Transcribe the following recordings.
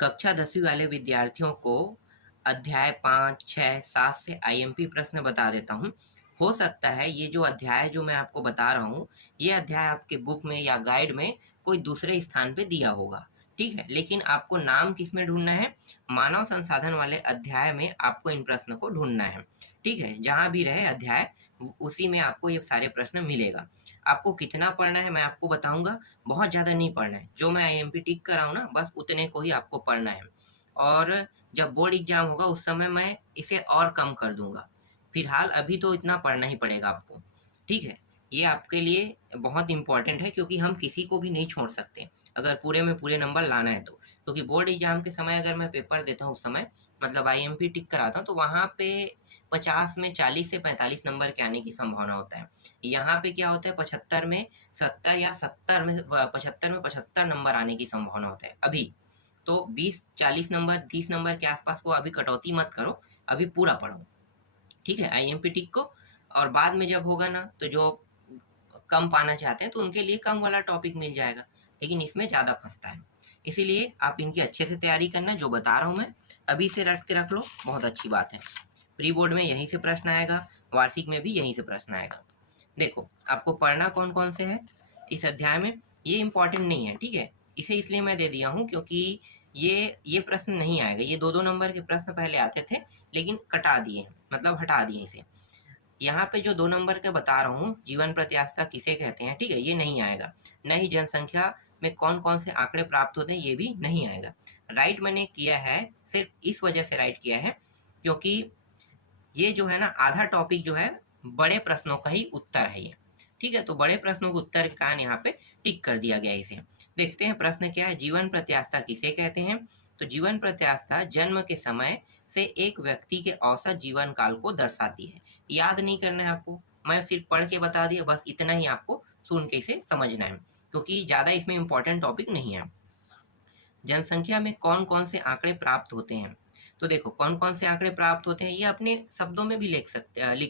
कक्षा 10वीं वाले विद्यार्थियों को अध्याय 5, 6, 7 से आईएमपी प्रश्न बता देता हूँ। हो सकता है ये जो अध्याय जो मैं आपको बता रहा हूँ, ये अध्याय आपके बुक में या गाइड में कोई दूसरे स्थान पे दिया होगा, ठीक है? लेकिन आपको नाम किसमें ढूँढना है? मानव संसाधन वाले अध्याय में आपको इन प्रश्न को ढूँढना है, ठीक है? जहाँ भी रहे अध्याय उसी में आपको ये सारे प्रश्न मिलेगा। आपको कितना पढ़ना है मैं आपको बताऊँगा, बहुत ज़्यादा नहीं पढ़ना है। जो मैं आईएमपी टिक कर रहा हूँ ना, बस उतने को ही आपको पढ़ना है। और जब बोर्ड एग्ज़ाम होगा उस समय मैं इसे और कम कर दूँगा। फिलहाल अभी तो इतना पढ़ना ही पड़ेगा आपको, ठीक है? ये आपके लिए बहुत इम्पोर्टेंट है क्योंकि हम किसी को भी नहीं छोड़ सकते, अगर पूरे में पूरे नंबर लाना है तो। क्योंकि बोर्ड एग्ज़ाम के समय अगर मैं पेपर देता हूँ उस समय, मतलब आईएमपी टिक कराता हूँ, तो वहाँ पे 50 में 40 से 45 नंबर के आने की संभावना होता है। यहाँ पे क्या होता है 75 में 70 या 70 में 75 में 75 नंबर आने की संभावना होता है अभी। तो 20-40 नंबर 30 नंबर के आसपास को अभी कटौती मत करो, अभी पूरा पढ़ो, ठीक है? आईएमपी टिक को। और बाद में जब होगा ना तो जो कम पाना चाहते हैं तो उनके लिए कम वाला टॉपिक मिल जाएगा, लेकिन इसमें ज़्यादा फंसता है। इसीलिए आप इनकी अच्छे से तैयारी करना, जो बता रहा हूँ मैं अभी से रट के रख लो, बहुत अच्छी बात है। प्री बोर्ड में यहीं से प्रश्न आएगा, वार्षिक में भी यहीं से प्रश्न आएगा। देखो आपको पढ़ना कौन कौन से है इस अध्याय में, ये इम्पोर्टेंट नहीं है, ठीक है? इसे इसलिए मैं दे दिया हूँ क्योंकि ये प्रश्न नहीं आएगा। ये 2-2 नंबर के प्रश्न पहले आते थे, लेकिन कटा दिए, मतलब हटा दिए इसे। यहाँ पे जो 2 नंबर के बता रहा हूँ, जीवन प्रत्याशा किसे कहते हैं, ठीक है? ये नहीं आएगा। न ही जनसंख्या में कौन-कौन से आंकड़े प्राप्त होते हैं, ये भी नहीं आएगा। राइट मैंने किया है, सिर्फ़ इस वजह से राइट किया है, क्योंकि ये जो है ना आधा टॉपिक जो है बड़े प्रश्नों का ही उत्तर है ये, ठीक है? तो बड़े प्रश्नों के उत्तर के कारण यहाँ पे टिक कर दिया गया है इसे। देखते हैं प्रश्न क्या है, जीवन प्रत्याशा किसे कहते हैं? तो जीवन प्रत्याशा जन्म के समय से एक व्यक्ति के औसत जीवन काल को दर्शाती है। याद नहीं करना है आपको, मैं सिर्फ पढ़ के बता दिया, बस इतना ही आपको सुन के इसे समझना है, क्योंकि ज़्यादा इसमें इम्पोर्टेंट टॉपिक नहीं है। जनसंख्या में कौन-कौन से आंकड़े प्राप्त होते हैं? तो देखो कौन-कौन से आंकड़े प्राप्त होते हैं, ये अपने शब्दों में भी लिख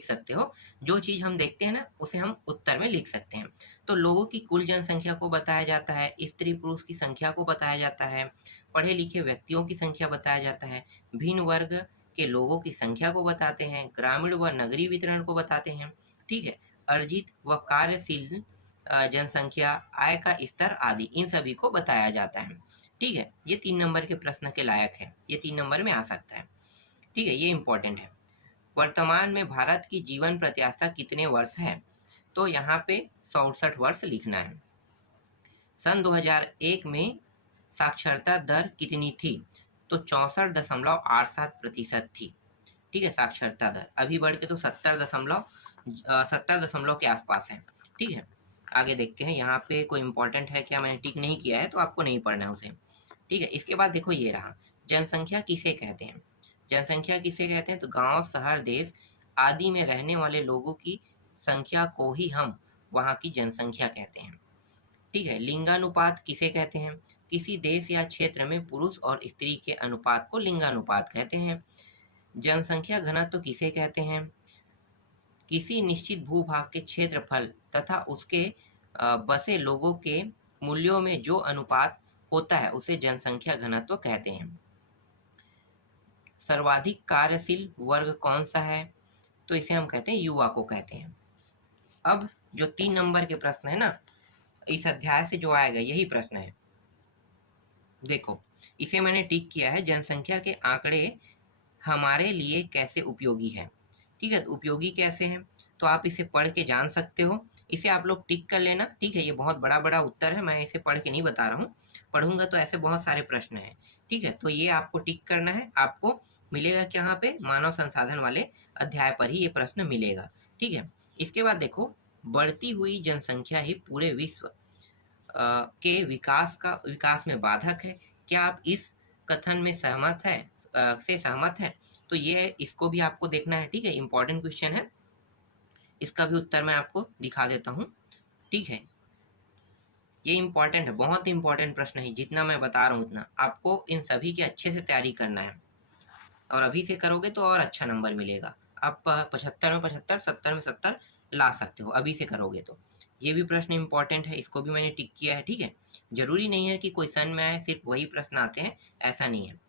सकते हो। जो चीज़ हम देखते हैं ना, उसे हम उत्तर में लिख सकते हैं। तो लोगों की कुल जनसंख्या को बताया जाता है, स्त्री-पुरुष की संख्या को बताया जाता है, पढ़े-लिखे व्यक्तियों की संख्या बताया जाता है, भिन्न वर्ग के लोगों की संख्या को बताते हैं, ग्रामीण व नगरीय वितरण को बताते हैं, ठीक है? अर्जित व कार्यशील जनसंख्या, आय का स्तर आदि इन सभी को बताया जाता है। ठीक है? ये 3 नंबर के प्रश्न के लायक है। ये 3 नंबर में आ सकता है। ठीक है? ये इम्पोर्टेंट है। वर्तमान में भारत की जीवन प्रत्याशा कितने वर्ष है? तो यहाँ पे 64 वर्ष लिखना है। सन 2001 में साक्षरता दर कितनी थी? तो 64.87% थी। ठीक है? साक्षरता दर। अभी बढ़ के तो 70 दशमलव के आसपास है। ठीक है? आगे देखते हैं, यहाँ पे कोई इम्पोर्टेंट है क्या? मैंने टिक नहीं किया है तो आपको नहीं पढ़ना है उसे। ठीक है? इसके बाद देखो ये रहा, जनसंख्या किसे कहते हैं? जनसंख्या किसे कहते हैं? तो गाँव, शहर, देश आदि में रहने वाले लोगों की संख्या को ही हम वहाँ की जनसंख्या कहते हैं। ठीक है? लिंगानुपात किसे कहते हैं? किसी देश या क्षेत्र में पुरुष और स्त्री के अनुपात को लिंगानुपात कहते हैं। जनसंख्या घनत्व किसे कहते हैं? किसी निश्चित भूभाग के क्षेत्रफल तथा उसके बसे लोगों के मूल्यों में जो अनुपात होता है उसे जनसंख्या घनत्व कहते हैं। सर्वाधिक कार्यशील वर्ग कौन सा है? तो इसे हम कहते हैं युवा को कहते हैं। अब जो 3 नंबर के प्रश्न है ना, इस अध्याय से जो आएगा यही प्रश्न है। देखो, इसे मैंने टिक किया है, जनसंख्या के आंकड़े हमारे लिए कैसे उपयोगी है। ठीक है? तो उपयोगी कैसे हैं? तो आप इसे पढ़ के जान सकते हो। इसे आप लोग टिक कर लेना, ठीक है? ये बहुत बड़ा-बड़ा उत्तर है, मैं इसे पढ़ के नहीं बता रहा हूँ। पढ़ूँगा तो ऐसे बहुत सारे प्रश्न हैं, ठीक है? तो ये आपको टिक करना है, आपको मिलेगा कहाँ पे? मानव संसाधन वाले अध्याय पर ही ये प्रश्न मिलेगा, ठीक है? इसके बाद देखो, बढ़ती हुई जनसंख्या ही पूरे विश्व के विकास में बाधक है। क्या आप इस कथन में सहमत हैं? तो ये इसको भी आपको देखना है, ठीक है? इम्पोर्टेंट क्वेश्चन है। इसका भी उत्तर मैं आपको दिखा देता हूँ, ठीक है? ये इम्पोर्टेंट है, बहुत इम्पोर्टेंट प्रश्न है, जितना मैं बता रहा हूँ उतना। आपको इन सभी की अच्छे से तैयारी करना है और अभी से करोगे तो और अच्छा नंबर मिलेगा। आप 75 में 75, 70 में 70 ला सकते हो, अभी से करोगे तो। ये भी प्रश्न इंपॉर्टेंट है, इसको भी मैंने टिक किया है। ठीक है, जरूरी नहीं है कि कोई सन में आए सिर्फ वही प्रश्न आते हैं, ऐसा नहीं है।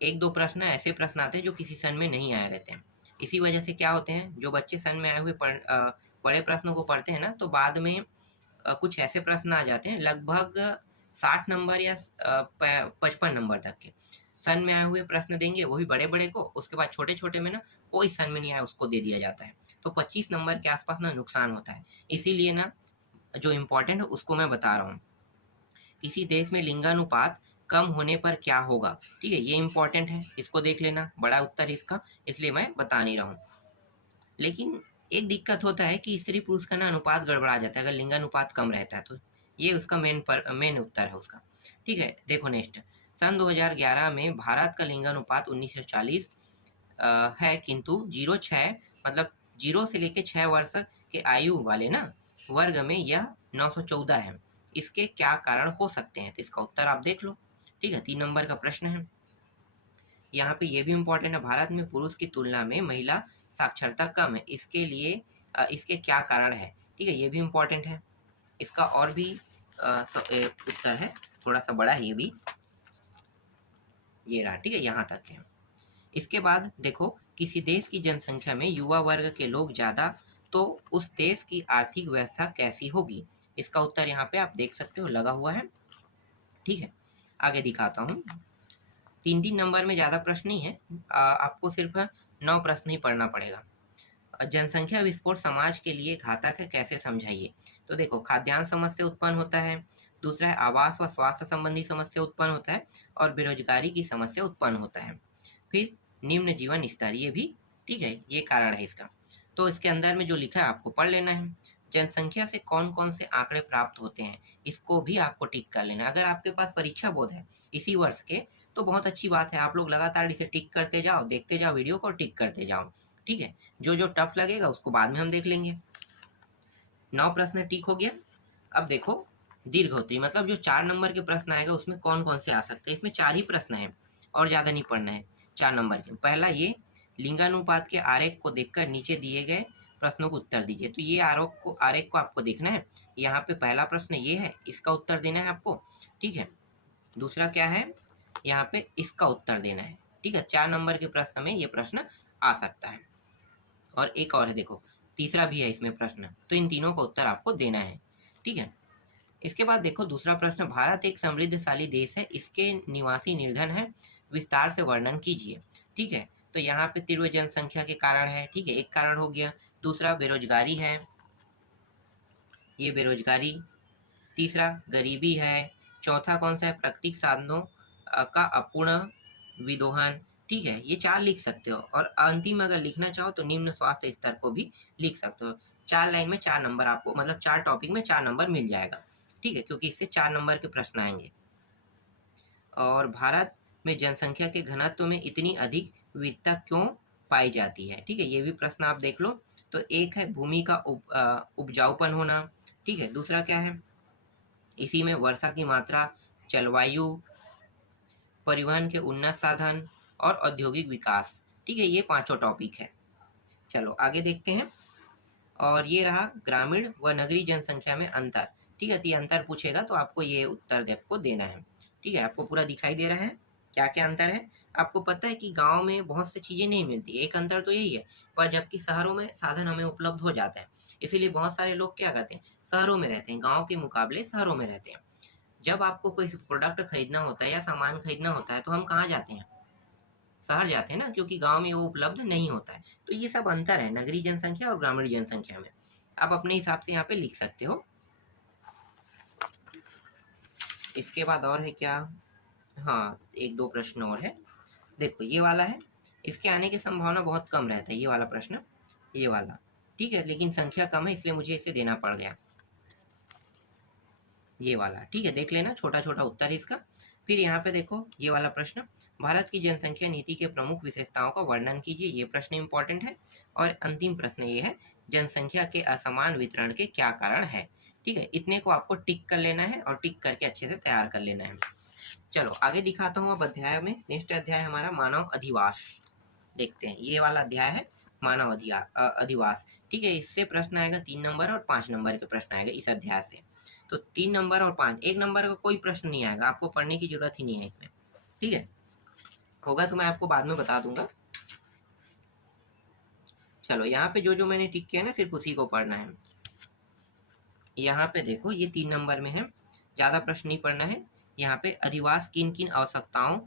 एक दो प्रश्न ऐसे प्रश्न आते हैं जो किसी सन में नहीं आए रहते हैं। इसी वजह से क्या होते हैं, जो बच्चे सन में आए हुए बड़े प्रश्नों को पढ़ते हैं ना, तो बाद में कुछ ऐसे प्रश्न आ जाते हैं लगभग 60 नंबर या 55 नंबर तक के सन में आए हुए प्रश्न देंगे, वो भी बड़े बड़े को। उसके बाद छोटे छोटे में ना कोई सन में नहीं आया उसको दे दिया जाता है, तो 25 नंबर के आसपास ना नुकसान होता है। इसीलिए ना जो इम्पोर्टेंट है उसको मैं बता रहा हूँ। किसी देश में लिंगानुपात कम होने पर क्या होगा, ठीक है, ये इंपॉर्टेंट है, इसको देख लेना, बड़ा उत्तर इसका, इसलिए मैं बता नहीं रहा हूँ। लेकिन एक दिक्कत होता है कि स्त्री पुरुष का ना अनुपात गड़बड़ा जाता है अगर लिंगानुपात कम रहता है, तो ये उसका मेन उत्तर है उसका। ठीक है, देखो नेक्स्ट, सन 2011 में भारत का लिंगानुपात 1940 है, किंतु 06 मतलब 0 से लेकर 6 वर्ष के आयु वाले ना वर्ग में यह 914 है। इसके क्या कारण हो सकते हैं, तो इसका उत्तर आप देख लो। ठीक है, 3 नंबर का प्रश्न है। यहाँ पे ये भी इम्पोर्टेंट है, भारत में पुरुष की तुलना में महिला साक्षरता कम है, इसके लिए इसके क्या कारण है। ठीक है, ये भी इम्पोर्टेंट है, इसका और भी उत्तर है, थोड़ा सा बड़ा है ये भी, ये रहा। ठीक है, यहाँ तक है। इसके बाद देखो, किसी देश की जनसंख्या में युवा वर्ग के लोग ज्यादा तो उस देश की आर्थिक व्यवस्था कैसी होगी। इसका उत्तर यहाँ पे आप देख सकते हो, लगा हुआ है। ठीक है, आगे दिखाता हूँ। 3 नंबर में ज्यादा प्रश्न नहीं है, आपको सिर्फ 9 प्रश्न ही पढ़ना पड़ेगा। जनसंख्या विस्फोट समाज के लिए घातक है, कैसे समझाइए। तो देखो, खाद्यान्न समस्या उत्पन्न होता है, दूसरा है आवास व स्वास्थ्य संबंधी समस्या उत्पन्न होता है, और बेरोजगारी की समस्या उत्पन्न होता है। फिर निम्न जीवन स्तर, ये भी ठीक है, ये कारण है इसका। तो इसके अंदर में जो लिखा है आपको पढ़ लेना है। जनसंख्या से कौन कौन से आंकड़े प्राप्त होते हैं, इसको भी आपको टिक कर लेना। अगर आपके पास परीक्षा बोध है इसी वर्ष के, तो बहुत अच्छी बात है, आप लोग लगातार इसे टिक करते जाओ, देखते जाओ वीडियो को, टिक करते जाओ। ठीक है, जो जो टफ लगेगा उसको बाद में हम देख लेंगे। 9 प्रश्न टिक हो गया। अब देखो, दीर्घोत्तरी मतलब जो 4 नंबर के प्रश्न आएगा उसमें कौन कौन से आ सकते हैं। इसमें 4 ही प्रश्न है और ज्यादा नहीं पढ़ना है 4 नंबर के। पहला, ये लिंगानुपात के आरेख को देखकर नीचे दिए गए प्रश्नों को उत्तर दीजिए। तो ये आरेख को आपको देखना है। यहाँ पे पहला प्रश्न ये है, इसका उत्तर देना है आपको। ठीक है, दूसरा क्या है, यहाँ पे इसका उत्तर देना है। ठीक है, 4 नंबर के प्रश्न में ये प्रश्न आ सकता है। और एक और है, देखो तीसरा भी है इसमें प्रश्न, तो इन तीनों का उत्तर आपको देना है। ठीक है, इसके बाद देखो दूसरा प्रश्न, भारत एक समृद्धशाली देश है, इसके निवासी निर्धन है, विस्तार से वर्णन कीजिए। ठीक है, तो यहाँ पे तीव्र जनसंख्या के कारण है। ठीक है, एक कारण हो गया। दूसरा बेरोजगारी है, ये बेरोजगारी। तीसरा गरीबी है। चौथा कौन सा है, प्राकृतिक साधनों का अपूर्ण विदोहन। ठीक है, ये 4 लिख सकते हो, और अंतिम अगर लिखना चाहो तो निम्न स्वास्थ्य स्तर को भी लिख सकते हो। 4 लाइन में 4 नंबर आपको, मतलब 4 टॉपिक में 4 नंबर मिल जाएगा। ठीक है, क्योंकि इससे 4 नंबर के प्रश्न आएंगे। और भारत में जनसंख्या के घनत्व में इतनी अधिक विविधता क्यों पाई जाती है। ठीक है, ये भी प्रश्न आप देख लो। तो एक है भूमि का उपजाऊपन होना। ठीक है, दूसरा क्या है, इसी में वर्षा की मात्रा, जलवायु, परिवहन के उन्नत साधन और औद्योगिक विकास। ठीक है, ये 5 टॉपिक है। चलो आगे देखते हैं। और ये रहा ग्रामीण व नगरीय जनसंख्या में अंतर। ठीक है, तो ये अंतर पूछेगा तो आपको ये उत्तर आपको देना है। ठीक है, आपको पूरा दिखाई दे रहा है क्या क्या अंतर है। आपको पता है कि गांव में बहुत सी चीजें नहीं मिलती, एक अंतर तो यही है, पर जबकि शहरों में साधन हमें उपलब्ध हो जाते हैं। इसीलिए बहुत सारे लोग क्या करते हैं, शहरों में रहते हैं, गाँव के मुकाबले शहरों में रहते हैं। जब आपको कोई प्रोडक्ट खरीदना होता है या सामान खरीदना होता है तो हम कहाँ जाते हैं, शहर जाते हैं ना, क्योंकि गांव में वो उपलब्ध नहीं होता है। तो ये सब अंतर है नगरीय जनसंख्या और ग्रामीण जनसंख्या में। आप अपने हिसाब से यहाँ पे लिख सकते हो। इसके बाद और है क्या, हाँ 1-2 प्रश्न और है। देखो ये वाला है, इसके आने की संभावना बहुत कम रहता है, ये वाला प्रश्न, ये वाला। ठीक है, लेकिन संख्या कम है इसलिए मुझे इसे देना पड़ गया, ये वाला। ठीक है, देख लेना, छोटा छोटा उत्तर है इसका। फिर यहाँ पे देखो ये वाला प्रश्न, भारत की जनसंख्या नीति के प्रमुख विशेषताओं का वर्णन कीजिए। ये प्रश्न इंपॉर्टेंट है। और अंतिम प्रश्न ये है, जनसंख्या के असमान वितरण के क्या कारण है। ठीक है, इतने को आपको टिक कर लेना है और टिक करके अच्छे से तैयार कर लेना है। चलो आगे दिखाता हूँ अब अध्याय में। नेक्स्ट अध्याय हमारा मानव अधिवास। देखते हैं, ये वाला अध्याय है मानव अधिवास। ठीक है, इससे प्रश्न आएगा 3 नंबर और 5 नंबर के प्रश्न आएगा इस अध्याय से। तो 3 नंबर और 5, 1 नंबर का कोई प्रश्न नहीं आएगा, आपको पढ़ने की जरूरत ही नहीं है इसमें। ठीक है, होगा तो मैं आपको बाद में बता दूंगा। चलो यहाँ पे जो जो मैंने टिक किया ना सिर्फ उसी को पढ़ना है। यहाँ पे देखो ये 3 नंबर में है, ज़्यादा प्रश्न नहीं पढ़ना है। यहाँ पे अधिवास किन किन आवश्यकताओं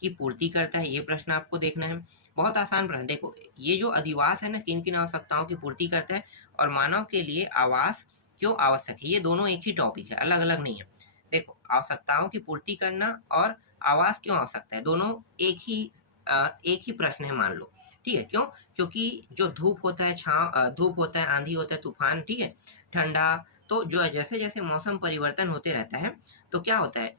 की पूर्ति करता है, ये प्रश्न आपको देखना है। बहुत आसान प्रश्न, देखो ये जो अधिवास है ना किन किन आवश्यकताओं की पूर्ति करता है और मानव के लिए आवास क्यों आवश्यक है, ये दोनों एक ही टॉपिक है, अलग अलग नहीं है। देखो आवश्यकताओं की पूर्ति करना और आवास क्यों आवश्यकता है, दोनों एक ही प्रश्न है मान लो। ठीक है, क्यों? क्योंकि जो धूप होता है, धूप होता है, आंधी होता है, तूफान, ठीक है, ठंडा, तो जो जैसे जैसे मौसम परिवर्तन होते रहता है तो क्या होता है,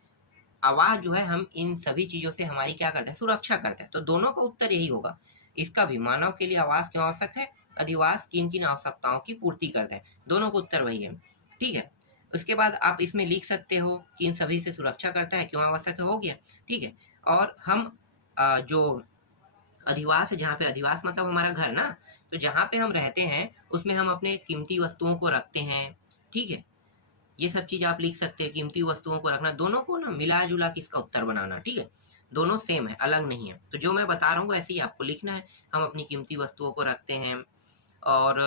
आवाज जो है हम इन सभी चीजों से हमारी क्या करता है, सुरक्षा करता है। तो दोनों का उत्तर यही होगा। इसका भी मानव के लिए आवास क्यों आवश्यक है, अधिवास किन किन आवश्यकताओं की पूर्ति करता है, दोनों का उत्तर वही है। ठीक है, उसके बाद आप इसमें लिख सकते हो कि इन सभी से सुरक्षा करता है, क्यों आवश्यक है, हो गया। ठीक है, और हम जो अधिवास है, जहाँ पे अधिवास मतलब हमारा घर ना, तो जहाँ पे हम रहते हैं उसमें हम अपने कीमती वस्तुओं को रखते हैं। ठीक है, ये सब चीज आप लिख सकते हैं, कीमती वस्तुओं को रखना, दोनों को ना मिला जुला के इसका उत्तर बनाना। ठीक है, दोनों सेम है, अलग नहीं है। तो जो मैं बता रहा हूँ ऐसे ही आपको लिखना है, हम अपनी कीमती वस्तुओं को रखते हैं और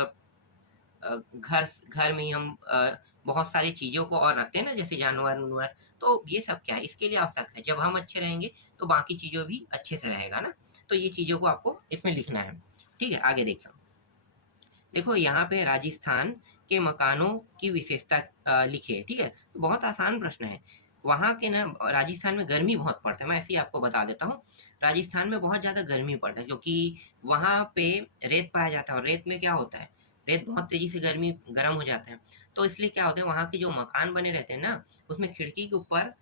घर घर में ही हम बहुत सारी चीज़ों को और रखते हैं ना, जैसे जानवर उनवर। तो ये सब क्या है, इसके लिए आवश्यक है। जब हम अच्छे रहेंगे तो बाकी चीज़ों भी अच्छे से रहेगा ना, तो ये चीज़ों को आपको इसमें लिखना है। ठीक है, आगे देखो। देखो यहाँ पे राजस्थान के मकानों की विशेषता लिखिए। ठीक है, तो बहुत आसान प्रश्न है। वहाँ के ना राजस्थान में गर्मी बहुत पड़ता है, मैं ऐसे ही आपको बता देता हूँ। राजस्थान में बहुत ज़्यादा गर्मी पड़ता है क्योंकि वहाँ पे रेत पाया जाता है और रेत में क्या होता है, रेत बहुत तेजी से गर्म हो जाता है। तो इसलिए क्या होता है, वहाँ के जो मकान बने रहते हैं ना, उसमें खिड़की के ऊपर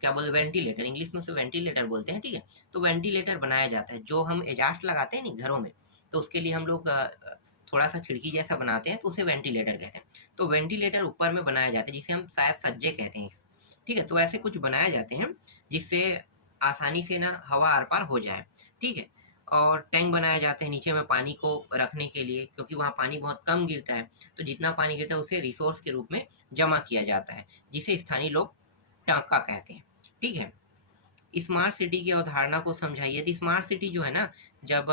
क्या बोलते, वेंटिलेटर, इंग्लिश में उसे वेंटिलेटर बोलते हैं। ठीक है, तो वेंटिलेटर बनाया जाता है, जो हम एजास्ट लगाते हैं नहीं घरों में, तो उसके लिए हम लोग थोड़ा सा खिड़की जैसा बनाते हैं, तो उसे वेंटिलेटर कहते हैं। तो वेंटिलेटर ऊपर में बनाया जाता है, जिसे हम शायद सज्जे कहते हैं। ठीक है, तो ऐसे कुछ बनाए जाते हैं जिससे आसानी से ना हवा आर पार हो जाए। ठीक है, और टैंक बनाए जाते हैं नीचे में पानी को रखने के लिए, क्योंकि वहाँ पानी बहुत कम गिरता है। तो जितना पानी गिरता है उसे रिसोर्स के रूप में जमा किया जाता है, जिसे स्थानीय लोग टाँका कहते हैं। ठीक है, स्मार्ट सिटी की अवधारणा को समझाइए। तो स्मार्ट सिटी जो है ना, जब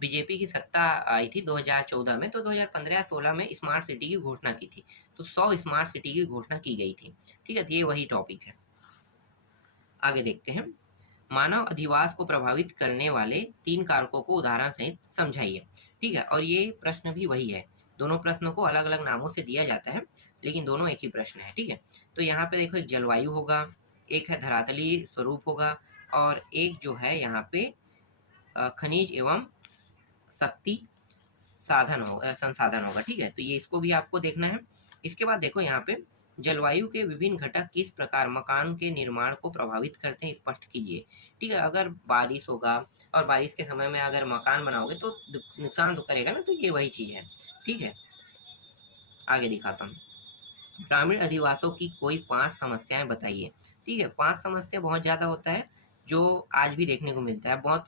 बीजेपी की सत्ता आई थी 2014 में, तो 2015 या 16 में स्मार्ट सिटी की घोषणा की थी। तो 100 स्मार्ट सिटी की घोषणा की गई थी। ठीक है, तो ये वही टॉपिक है। आगे देखते हैं, मानव अधिवास को प्रभावित करने वाले 3 कारकों को उदाहरण सहित समझाइए। ठीक है, और ये प्रश्न भी वही है, दोनों प्रश्नों को अलग अलग नामों से दिया जाता है लेकिन दोनों एक ही प्रश्न है। ठीक है, तो यहाँ पे देखो, एक जलवायु होगा, एक है धरातलीय स्वरूप होगा, और एक जो है यहाँ पे खनिज एवं शक्ति संसाधन होगा। ठीक है, तो ये इसको भी आपको देखना है। इसके बाद देखो यहाँ पे, जलवायु के विभिन्न घटक किस प्रकार मकान के निर्माण को प्रभावित करते हैं, स्पष्ट कीजिए। ठीक है, अगर बारिश होगा और बारिश के समय में अगर मकान बनाओगे तो नुकसान तो करेगा ना, तो ये वही चीज़ है। ठीक है, आगे दिखाता हूँ। ग्रामीण अधिवासों की कोई 5 समस्याएं बताइए। ठीक है, 5 समस्या बहुत ज़्यादा होता है, जो आज भी देखने को मिलता है, बहुत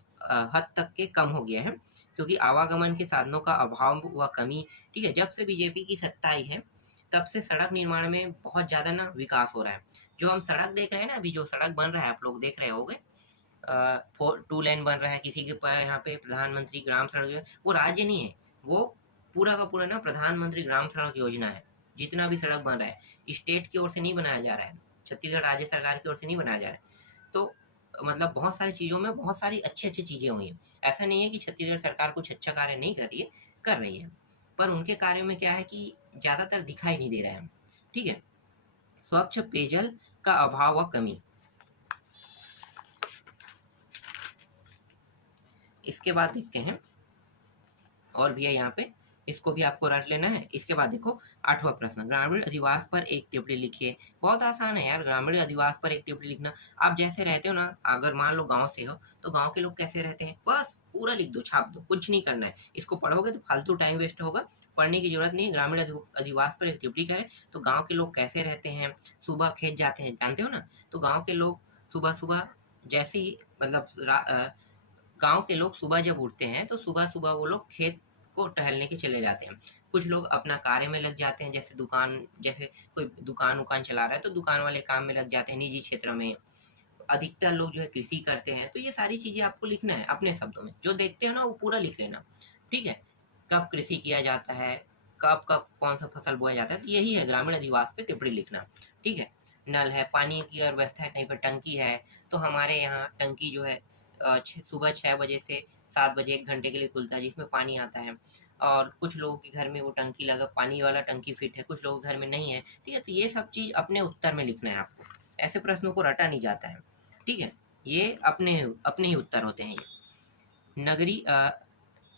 हद तक के कम हो गया है, क्योंकि आवागमन के साधनों का अभाव व कमी। ठीक है, जब से बीजेपी की सत्ता आई है तब से सड़क निर्माण में बहुत ज़्यादा ना विकास हो रहा है। जो हम सड़क देख रहे हैं ना, अभी जो सड़क बन रहा है आप लोग देख रहे होंगे, 2 लेन बन रहा है, किसी के यहाँ पे प्रधानमंत्री ग्राम सड़क योजना, वो राज्य नहीं है, वो पूरा का पूरा ना प्रधानमंत्री ग्राम सड़क योजना है। जितना भी सड़क बन रहा है स्टेट की ओर से नहीं बनाया जा रहा है, छत्तीसगढ़ राज्य सरकार की ओर से नहीं बनाया जा रहा है। तो मतलब बहुत सारी चीज़ों में बहुत सारी अच्छी अच्छी चीज़ें हुई हैं। ऐसा नहीं है कि छत्तीसगढ़ सरकार कुछ अच्छा कार्य नहीं कर रही है, कर रही है, पर उनके कार्यों में क्या है कि ज़्यादातर दिखाई नहीं दे रहा है। ठीक है, स्वच्छ पेयजल का अभाव व कमी। इसके बाद देखते हैं, और भी है यहाँ पे, इसको भी आपको रट लेना है। इसके बाद देखो 8वां प्रश्न, ग्रामीण अधिवास पर एक टिप्पणी लिखिए। बहुत आसान है यार, ग्रामीण अधिवास पर एक टिप्पणी लिखना। आप जैसे रहते हो ना, अगर मान लो गांव से हो तो गांव के लोग कैसे रहते हैं, बस पूरा लिख दो, छाप दो, कुछ नहीं करना है। इसको पढ़ोगे तो फालतू टाइम वेस्ट होगा, पढ़ने की जरूरत नहीं। ग्रामीण अधिवास पर एक टिप्पणी करें तो गाँव के लोग कैसे रहते हैं, सुबह खेत जाते हैं, जानते हो ना, तो गाँव के लोग सुबह सुबह जैसे ही मतलब गांव के लोग सुबह जब उठते हैं तो सुबह सुबह वो लोग खेत को टहलने के चले जाते हैं। कुछ लोग अपना कार्य में लग जाते हैं, जैसे कोई दुकान उकान चला रहा है तो दुकान वाले काम में लग जाते हैं निजी क्षेत्र में। अधिकतर लोग जो है कृषि करते हैं। तो ये सारी चीजें आपको लिखना है अपने शब्दों में, जो देखते हो ना वो पूरा लिख लेना, ठीक है। कब कृषि किया जाता है, कब कब कौन सा फसल बोया जाता है, तो यही है ग्रामीण अधिवास पे टिप्पणी लिखना, ठीक है। नल है, पानी की अगर व्यवस्था है, कहीं पर टंकी है, तो हमारे यहाँ टंकी जो है सुबह 6 बजे से 7 बजे 1 घंटे के लिए खुलता है, जिसमें पानी आता है। और कुछ लोगों के घर में वो टंकी लगा, पानी वाला टंकी फिट है, कुछ लोगों के घर में नहीं है, ठीक है। तो ये सब चीज़ अपने उत्तर में लिखना है आपको, ऐसे प्रश्नों को रटा नहीं जाता है, ठीक है। ये अपने अपने ही उत्तर होते हैं ये।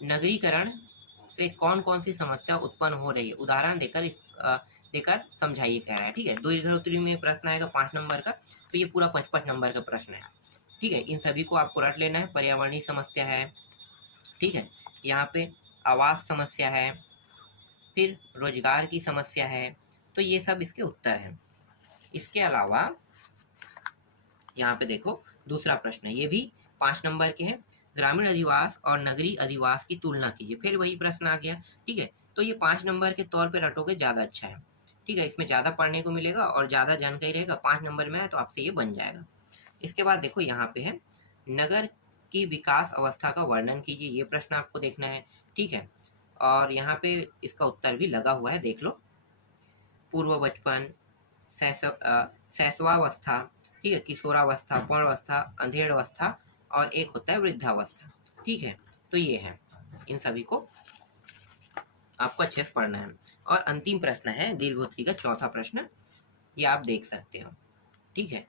नगरीकरण से कौन कौन सी समस्या उत्पन्न हो रही है, उदाहरण देकर समझाइए कह रहा है, ठीक है। दीर्घोत्तरी में प्रश्न आएगा 5 नंबर का, तो ये पूरा 55 नंबर का प्रश्न है, ठीक है। इन सभी को आपको रट लेना है। पर्यावरणीय समस्या है, ठीक है, यहाँ पे आवास समस्या है, फिर रोजगार की समस्या है, तो ये सब इसके उत्तर हैं। इसके अलावा यहाँ पे देखो दूसरा प्रश्न है, ये भी 5 नंबर के हैं। ग्रामीण अधिवास और नगरीय अधिवास की तुलना कीजिए, फिर वही प्रश्न आ गया, ठीक है। तो ये 5 नंबर के तौर पे रटोगे ज़्यादा अच्छा है, ठीक है। इसमें ज़्यादा पढ़ने को मिलेगा और ज़्यादा जानकारी रहेगा। 5 नंबर में है तो आपसे ये बन जाएगा। इसके बाद देखो यहाँ पे है, नगर की विकास अवस्था का वर्णन कीजिए, ये प्रश्न आपको देखना है, ठीक है। और यहाँ पे इसका उत्तर भी लगा हुआ है, देख लो। पूर्व बचपन, शैशवावस्था, ठीक है, किशोरावस्था, पौणावस्था, अंधेड़ अवस्था और एक होता है वृद्धावस्था, ठीक है। तो ये है, इन सभी को आपको अच्छे से पढ़ना है। और अंतिम प्रश्न है दीर्घोत्तरी का चौथा प्रश्न, ये आप देख सकते हो, ठीक है।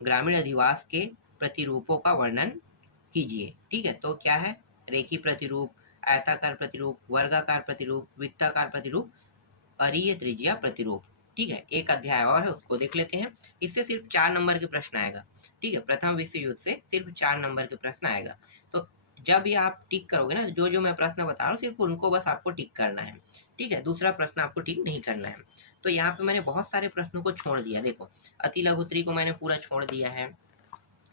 ग्रामीण अधिवास के प्रतिरूपों का वर्णन कीजिए, ठीक है। तो क्या है, रेखी प्रतिरूप, आयताकार प्रतिरूप, वर्गाकार प्रतिरूप, वृत्ताकार प्रतिरूप, अरीय त्रिज्या प्रतिरूप, ठीक है। एक अध्याय और है, उसको देख लेते हैं। इससे सिर्फ 4 नंबर के प्रश्न आएगा, ठीक है। प्रथम विश्व युद्ध से सिर्फ 4 नंबर के प्रश्न आएगा। तो जब ये आप टिक करोगे ना, जो जो मैं प्रश्न बता रहा हूँ सिर्फ उनको बस आपको टिक करना है, ठीक है। दूसरा प्रश्न आपको टिक नहीं करना है। तो यहाँ पे मैंने बहुत सारे प्रश्नों को छोड़ दिया, देखो अति लघुत्तरी को मैंने पूरा छोड़ दिया है,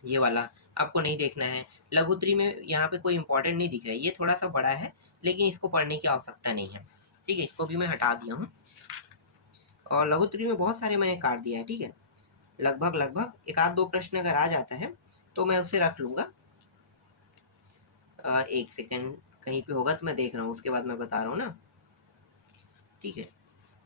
ये वाला आपको नहीं देखना है। लघुत्तरी में यहाँ पे कोई इंपॉर्टेंट नहीं दिख रहा है, ये थोड़ा सा बड़ा है लेकिन इसको पढ़ने की आवश्यकता नहीं है, ठीक है। इसको भी मैं हटा दिया हूँ। और लघुत्तरी में बहुत सारे मैंने काट दिया है, ठीक है। लगभग 1-2 प्रश्न अगर आ जाता है तो मैं उसे रख लूँगा। 1 सेकेंड, कहीं पे होगा तो मैं देख रहा हूँ, उसके बाद मैं बता रहा हूँ ना, ठीक है।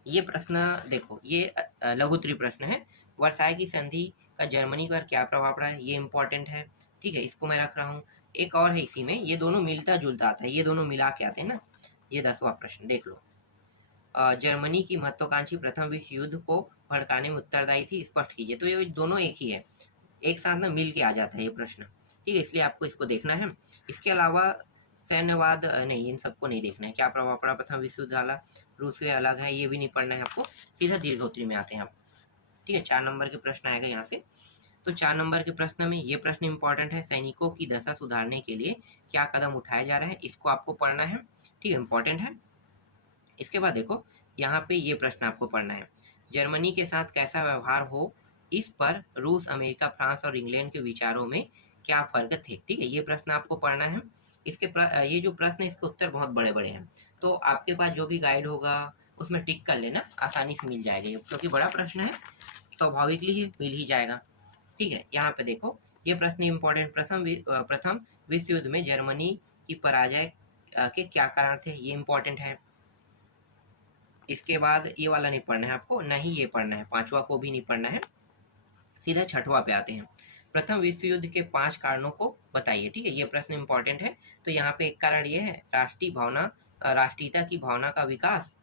ये प्रश्न देखो, ये लघुत्तरी प्रश्न है। वर्साई की संधि का जर्मनी पर क्या प्रभाव पड़ा है, ये इंपॉर्टेंट है, ठीक है। इसको मैं रख रहा हूँ। एक और है इसी में, ये दोनों मिलता जुलता आता है, ये दोनों मिला के आते हैं ना। ये 10वां प्रश्न देख लो। जर्मनी की महत्वाकांक्षी प्रथम विश्व युद्ध को भड़काने में उत्तरदायी थी, स्पष्ट कीजिए। तो ये दोनों एक ही है, एक साथ ना मिल के आ जाता है ये प्रश्न, ठीक है। इसलिए आपको इसको देखना है। इसके अलावा सैन्यवाद नहीं, इन सबको नहीं देखना है। क्या प्रभाव पड़ा प्रथम विश्व युद्ध वाला, रूस से अलग है, ये भी नहीं पढ़ना है आपको। सीधा दीर्घोत्तरी में आते हैं आप, ठीक है। 4 नंबर के प्रश्न आएगा यहाँ से। तो 4 नंबर के प्रश्न में ये प्रश्न इंपॉर्टेंट है, सैनिकों की दशा सुधारने के लिए क्या कदम उठाया जा रहा है, इसको आपको पढ़ना है, ठीक है, इंपॉर्टेंट है। इसके बाद देखो यहाँ पे ये प्रश्न आपको पढ़ना है, जर्मनी के साथ कैसा व्यवहार हो, इस पर रूस, अमेरिका, फ्रांस और इंग्लैंड के विचारों में क्या फर्क थे, ठीक है। ये प्रश्न आपको पढ़ना है। ये जो प्रश्न है इसके उत्तर बहुत बड़े बड़े हैं, तो आपके पास जो भी गाइड होगा उसमें टिक कर लेना, आसानी से मिल जाएगा, क्योंकि बड़ा प्रश्न है, स्वाभाविकली ही मिल ही जाएगा, ठीक है। यहाँ पे देखो ये प्रश्न इंपॉर्टेंट, प्रथम विश्व युद्ध में जर्मनी की पराजय के क्या कारण थे, ये इंपॉर्टेंट है। इसके बाद ये वाला नहीं पढ़ना है आपको, ना ही ये पढ़ना है, 5वां को भी नहीं पढ़ना है। सीधा 6वां पे आते हैं, प्रथम विश्व युद्ध के 5 कारणों को बताइए, ठीक है। ये प्रश्न इंपॉर्टेंट है। तो यहाँ पे एक कारण ये है, राष्ट्रीयता की भावना का विकास।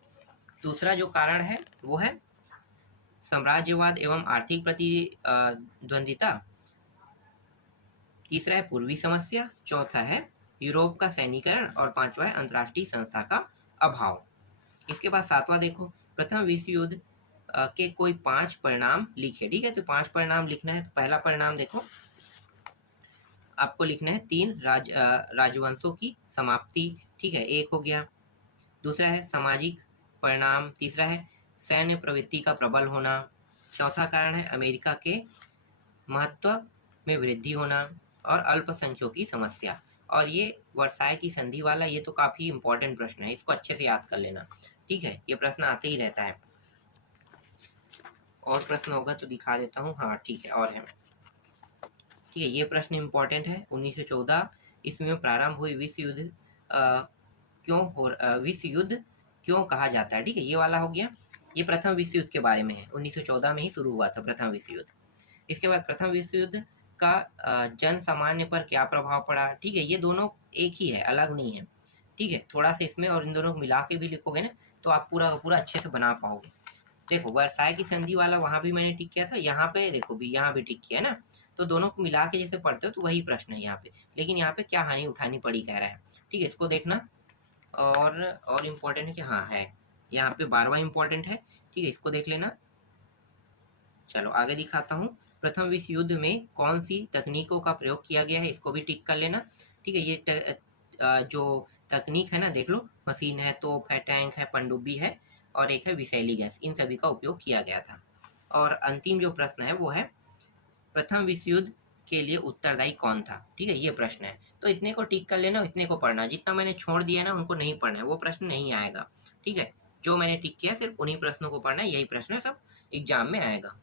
दूसरा जो कारण है वो है साम्राज्यवाद एवं आर्थिक प्रतिद्वंदिता। तीसरा है पूर्वी समस्या। चौथा है यूरोप का सैनिकरण। और 5वां है अंतर्राष्ट्रीय संस्था का अभाव। इसके बाद 7वां देखो, प्रथम विश्व युद्ध के कोई 5 परिणाम लिखे, ठीक है। तो 5 परिणाम लिखना है। तो पहला परिणाम देखो, आपको लिखना है 3 राजवंशों की समाप्ति, ठीक है, एक हो गया। दूसरा है सामाजिक परिणाम। तीसरा है सैन्य प्रवृत्ति का प्रबल होना। चौथा कारण है अमेरिका के महत्व में वृद्धि होना। और अल्पसंख्यकों की समस्या। और ये वर्साय की संधि वाला, ये तो काफी इंपॉर्टेंट प्रश्न है, इसको अच्छे से याद कर लेना। ठीक है, ये प्रश्न आते ही रहता है। और प्रश्न होगा तो दिखा देता हूँ। हाँ ठीक है, और है। ठीक है, ये प्रश्न इंपॉर्टेंट है। 1914 इसमें प्रारंभ हुई विश्व युद्ध विश्व युद्ध क्यों कहा जाता है। ठीक है, ये वाला हो गया। ये प्रथम विश्व युद्ध के बारे में है। 1914 में ही शुरू हुआ था प्रथम विश्व युद्ध। इसके बाद प्रथम विश्व युद्ध का जन सामान्य पर क्या प्रभाव पड़ा। ठीक है, ये दोनों एक ही है, अलग नहीं है। ठीक है, थोड़ा सा इसमें और इन दोनों को मिला के भी लिखोगे ना तो आप पूरा पूरा अच्छे से बना पाओगे। देखो, वर्साय की संधि वाला वहां भी मैंने टिक किया था, यहाँ पे देखो भी, यहाँ भी टिक किया है ना। तो दोनों को मिला के जैसे पढ़ते हो तो वही प्रश्न है यहाँ पे, लेकिन यहाँ पे क्या हानि उठानी पड़ी कह रहा है। ठीक है, इसको देखना। और इम्पोर्टेंट है कि हाँ है, यहाँ पे 12वां इम्पोर्टेंट है। ठीक है, इसको देख लेना। चलो आगे दिखाता हूँ। प्रथम विश्व युद्ध में कौन सी तकनीकों का प्रयोग किया गया है, इसको भी टिक कर लेना। ठीक है, ये जो तकनीक है ना, देख लो, मशीन है, तोप है, टैंक है, पनडुब्बी है, और एक है विषैली गैस, इन सभी का उपयोग किया गया था। और अंतिम जो प्रश्न है वो है प्रथम विश्व युद्ध के लिए उत्तरदायी कौन था। ठीक है, ये प्रश्न है। तो इतने को टिक कर लेना, इतने को पढ़ना। जितना मैंने छोड़ दिया ना उनको नहीं पढ़ना है, वो प्रश्न नहीं आएगा। ठीक है, जो मैंने टिक किया सिर्फ उन्हीं प्रश्नों को पढ़ना है, यही प्रश्न सब एग्जाम में आएगा।